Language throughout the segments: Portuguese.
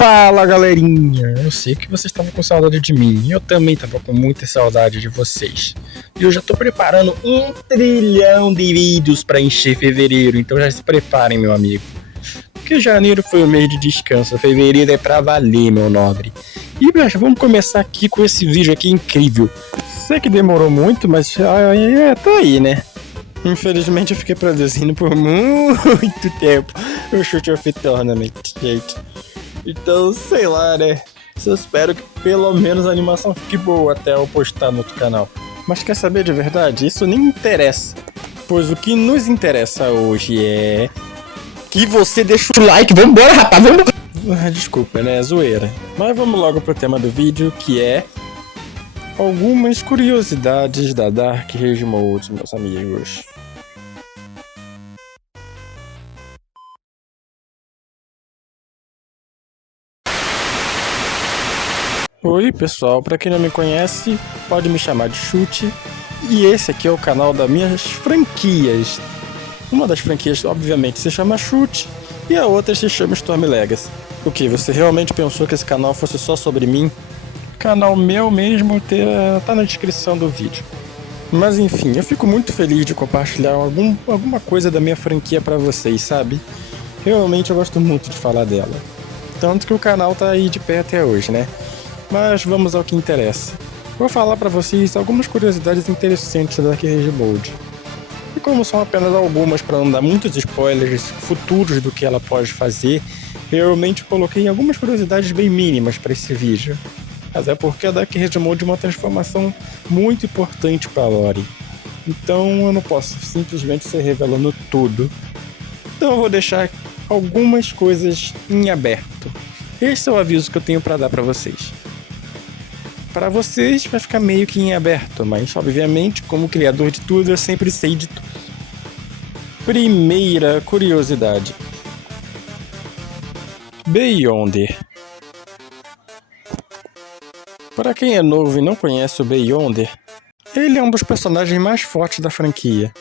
Fala, galerinha! Eu sei que vocês estavam com saudade de mim e eu também estava com muita saudade de vocês. E eu já estou preparando 1 trilhão de vídeos para encher fevereiro, então já se preparem, meu amigo. Porque janeiro foi o mês de descanso, fevereiro é pra valer, meu nobre. E vamos começar aqui com esse vídeo aqui incrível. Sei que demorou muito, mas tá aí, né? Infelizmente eu fiquei produzindo por muito tempo o Shoot of Tournament, gente. Então, sei lá, né? Eu espero que pelo menos a animação fique boa até eu postar no outro canal. Mas quer saber de verdade? Isso nem interessa. Pois o que nos interessa hoje é que você deixa o like. Vambora, rapaz, vambora! Desculpa, né? É zoeira. Mas vamos logo pro tema do vídeo, que é algumas curiosidades da Dark Rage Mode, meus amigos. Oi pessoal, pra quem não me conhece, pode me chamar de Chute. E esse aqui é o canal das minhas franquias. Uma das franquias, obviamente, se chama Chute e a outra se chama Storm Legacy. O que, você realmente pensou que esse canal fosse só sobre mim? Canal meu mesmo, tá na descrição do vídeo. Mas enfim, eu fico muito feliz de compartilhar alguma coisa da minha franquia pra vocês, sabe? Realmente eu gosto muito de falar dela. Tanto que o canal tá aí de pé até hoje, né? Mas vamos ao que interessa. Vou falar pra vocês algumas curiosidades interessantes da Dark Rage Mode. E como são apenas algumas para não dar muitos spoilers futuros do que ela pode fazer, realmente coloquei algumas curiosidades bem mínimas para esse vídeo. Mas é porque a Dark Rage Mode é uma transformação muito importante para a lore. Então eu não posso simplesmente ser revelando tudo. Então eu vou deixar algumas coisas em aberto. Esse é o aviso que eu tenho para dar para vocês. Para vocês vai ficar meio que em aberto, mas obviamente, como criador de tudo, eu sempre sei de tudo. Primeira curiosidade: Beyonder. Para quem é novo e não conhece o Beyonder, ele é um dos personagens mais fortes da franquia.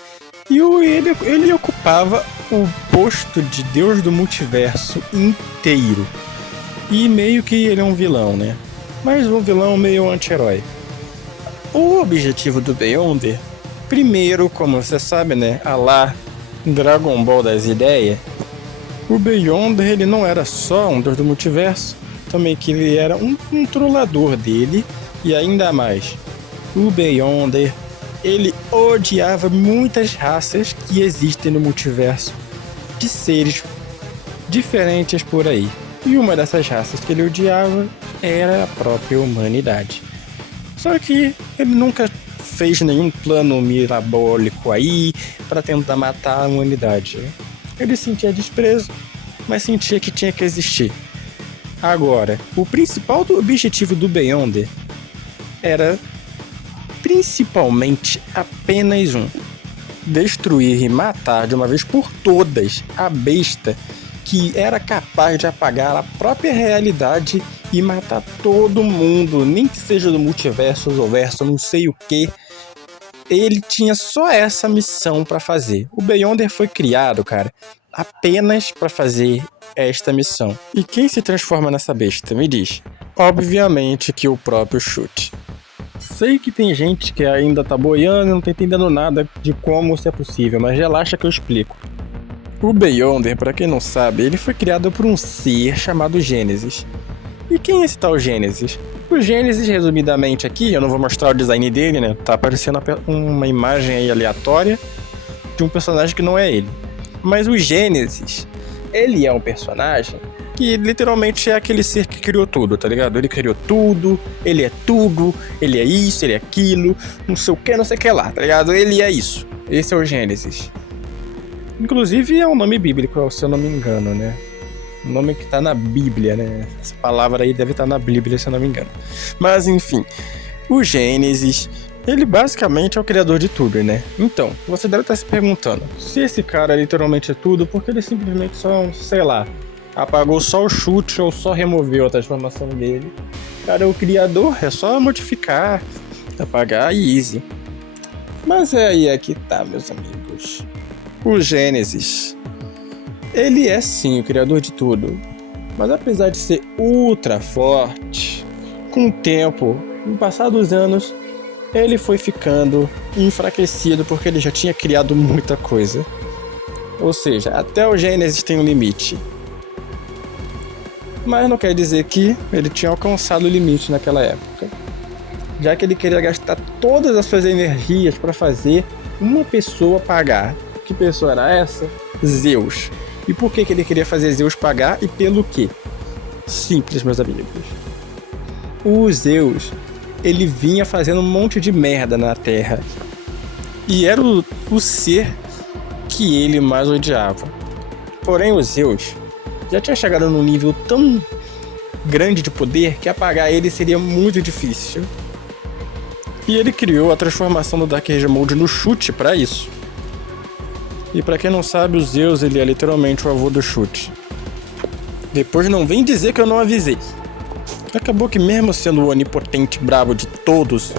E ele ocupava o posto de Deus do Multiverso inteiro. E meio que ele é um vilão, né? Mas um vilão meio anti-herói. O objetivo do Beyonder, primeiro, como você sabe, né, a lá Dragon Ball das ideias, o Beyonder ele não era só um deus do multiverso, também que ele era um controlador dele, e ainda mais, o Beyonder, ele odiava muitas raças que existem no multiverso, de seres diferentes por aí. E uma dessas raças que ele odiava era a própria humanidade. Só que ele nunca fez nenhum plano mirabólico aí para tentar matar a humanidade. Ele sentia desprezo, mas sentia que tinha que existir. Agora, o principal objetivo do Beyonder era principalmente apenas um: destruir e matar de uma vez por todas a besta que era capaz de apagar a própria realidade e matar todo mundo, nem que seja do multiverso ou verso, não sei o que. Ele tinha só essa missão para fazer. O Beyonder foi criado, cara, apenas para fazer esta missão. E quem se transforma nessa besta? Me diz. Obviamente que o próprio Chute. Sei que tem gente que ainda tá boiando e não tá entendendo nada de como isso é possível, mas relaxa que eu explico. O Beyonder, pra quem não sabe, ele foi criado por um ser chamado Gênesis. E quem é esse tal Gênesis? O Gênesis, resumidamente aqui, eu não vou mostrar o design dele, né? Tá aparecendo uma imagem aí aleatória de um personagem que não é ele. Mas o Gênesis, ele é um personagem que literalmente é aquele ser que criou tudo, tá ligado? Ele criou tudo, ele é isso, ele é aquilo, não sei o que lá, tá ligado? Ele é isso. Esse é o Gênesis. Inclusive é um nome bíblico, se eu não me engano, né? Um nome que tá na Bíblia, né? Essa palavra aí deve estar na Bíblia, se eu não me engano. Mas enfim, o Gênesis, ele basicamente é o criador de tudo, né? Então, você deve estar se perguntando, se esse cara literalmente é tudo, porque ele simplesmente só, sei lá, apagou só o Chute ou só removeu a transformação dele. Cara, o criador é só modificar, apagar e easy. Mas é aí que tá, meus amigos. O Gênesis, ele é sim o criador de tudo, Mas apesar de ser ultra forte, com o tempo, no passar dos anos, ele foi ficando enfraquecido porque ele já tinha criado muita coisa. Ou seja, até o Gênesis tem um limite. Mas não quer dizer que ele tinha alcançado o limite naquela época, já que ele queria gastar todas as suas energias para fazer uma pessoa pagar. Que pessoa era essa? Zeus. E por que ele queria fazer Zeus pagar e pelo quê? Simples, meus amigos. O Zeus, ele vinha fazendo um monte de merda na Terra. E era o ser que ele mais odiava. Porém, o Zeus já tinha chegado num nível tão grande de poder que apagar ele seria muito difícil. E ele criou a transformação do Dark Age Mode no chute para isso. E pra quem não sabe, o Zeus ele é literalmente o avô do chute. Depois não vem dizer que eu não avisei. Acabou que mesmo sendo o onipotente brabo de todos,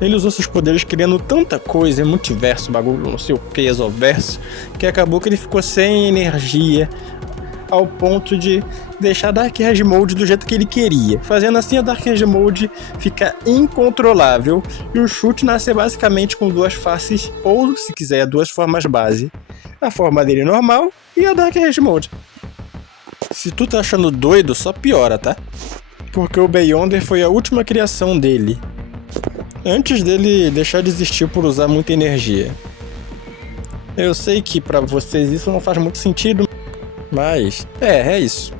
ele usou seus poderes criando tanta coisa, multiverso, bagulho, não sei o que, exoverso, que acabou que ele ficou sem energia, ao ponto de deixar a Dark Age Mode do jeito que ele queria, fazendo assim a Dark Age Mode ficar incontrolável e o chute nascer basicamente com duas faces, ou se quiser, duas formas base. A forma dele normal e a Dark Age Mode. Se tu tá achando doido, só piora, tá? Porque o Beyonder foi a última criação dele, antes dele deixar de existir por usar muita energia. Eu sei que pra vocês isso não faz muito sentido, mas é isso.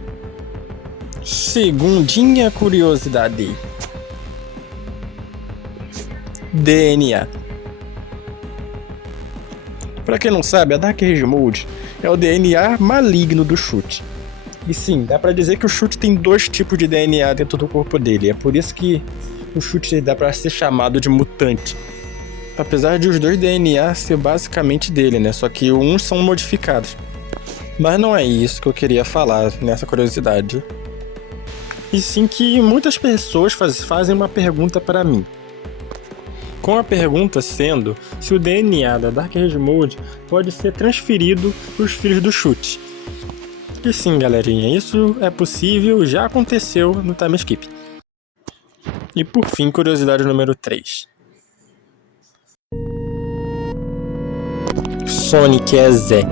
Segundinha curiosidade. DNA. Pra quem não sabe, a Dark Age Mode é o DNA maligno do chute. E sim, dá pra dizer que o chute tem dois tipos de DNA dentro do corpo dele. É por isso que o chute dá pra ser chamado de mutante. Apesar de os dois DNA ser basicamente dele, né? Só que uns são modificados. Mas não é isso que eu queria falar nessa curiosidade. E sim que muitas pessoas fazem uma pergunta para mim. Com a pergunta sendo se o DNA da Dark Age Mode pode ser transferido para os filhos do chute. E sim, galerinha, isso é possível, já aconteceu no time skip. E por fim, curiosidade número 3. Sonic é Zé.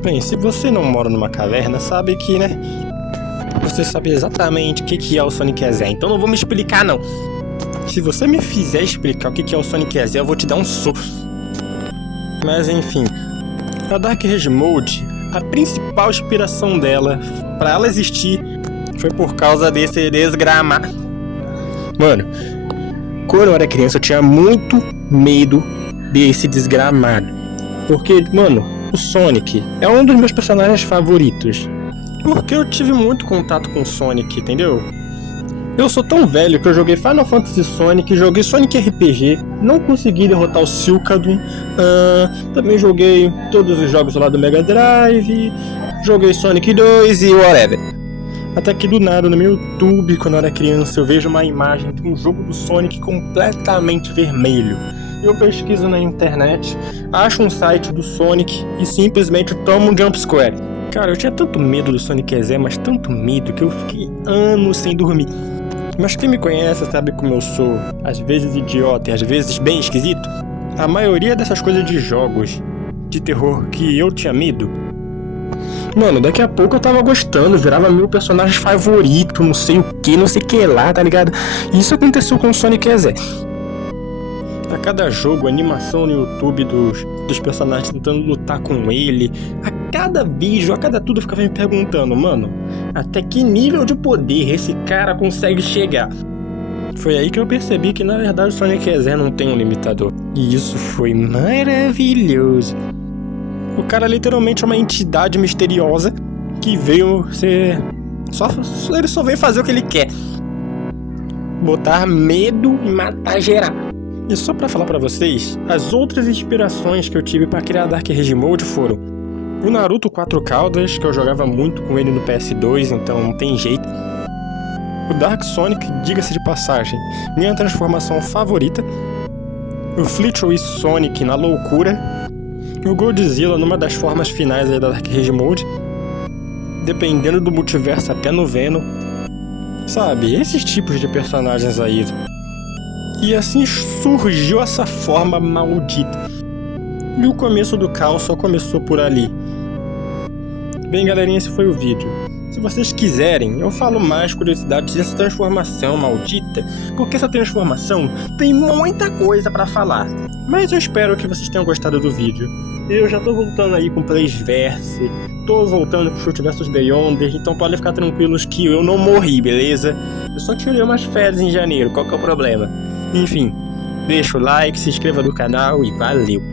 Bem, se você não mora numa caverna, sabe que, né? Você sabe exatamente o que é o Sonic EZ, então não vou me explicar, não. Se você me fizer explicar o que é o Sonic EZ, eu vou te dar um soco. Mas enfim, a Dark Age Mode, a principal inspiração dela, pra ela existir, foi por causa desse desgrama. Mano, quando eu era criança eu tinha muito medo desse desgramado. Porque, mano, o Sonic é um dos meus personagens favoritos. Porque eu tive muito contato com o Sonic, entendeu? Eu sou tão velho que eu joguei Final Fantasy Sonic, joguei Sonic RPG, não consegui derrotar o Silcadon, também joguei todos os jogos lá do Mega Drive, joguei Sonic 2 e whatever. Até que do nada no meu YouTube, quando eu era criança, eu vejo uma imagem de um jogo do Sonic completamente vermelho. Eu pesquiso na internet, acho um site do Sonic e simplesmente tomo um jump scare. Cara, eu tinha tanto medo do Sonic EZ, mas tanto medo que eu fiquei anos sem dormir. Mas quem me conhece sabe como eu sou, às vezes idiota e às vezes bem esquisito. A maioria dessas coisas de jogos de terror que eu tinha medo, mano, daqui a pouco eu tava gostando, virava meu personagem favorito, não sei o que lá, tá ligado? E isso aconteceu com o Sonic EZ. A cada jogo, animação no YouTube dos personagens tentando lutar com ele, a cada vídeo, a cada tudo, eu ficava me perguntando, mano, até que nível de poder esse cara consegue chegar? Foi aí que eu percebi que na verdade o Sonic EZ não tem um limitador. E isso foi maravilhoso. O cara literalmente é uma entidade misteriosa que veio ser... Ele só veio fazer o que ele quer. Botar medo e matar geral. E só pra falar pra vocês, as outras inspirações que eu tive pra criar Dark Age Mode foram o Naruto 4 Caudas, que eu jogava muito com ele no PS2, então não tem jeito. O Dark Sonic, diga-se de passagem, minha transformação favorita. O Fleetway Sonic na loucura. o Godzilla numa das formas finais aí da Dark Age Mode, dependendo do multiverso até no Venom, sabe, esses tipos de personagens aí. E assim surgiu essa forma maldita. E o começo do caos só começou por ali. Bem, galerinha, esse foi o vídeo. Se vocês quiserem, eu falo mais curiosidades dessa transformação maldita, porque essa transformação tem muita coisa pra falar. Mas eu espero que vocês tenham gostado do vídeo. Eu já tô voltando aí com Playsverse, tô voltando com Fruit vs Beyonder, então podem ficar tranquilos que eu não morri, beleza? Eu só tirei umas férias em janeiro, qual que é o problema? Enfim, deixa o like, se inscreva no canal e valeu!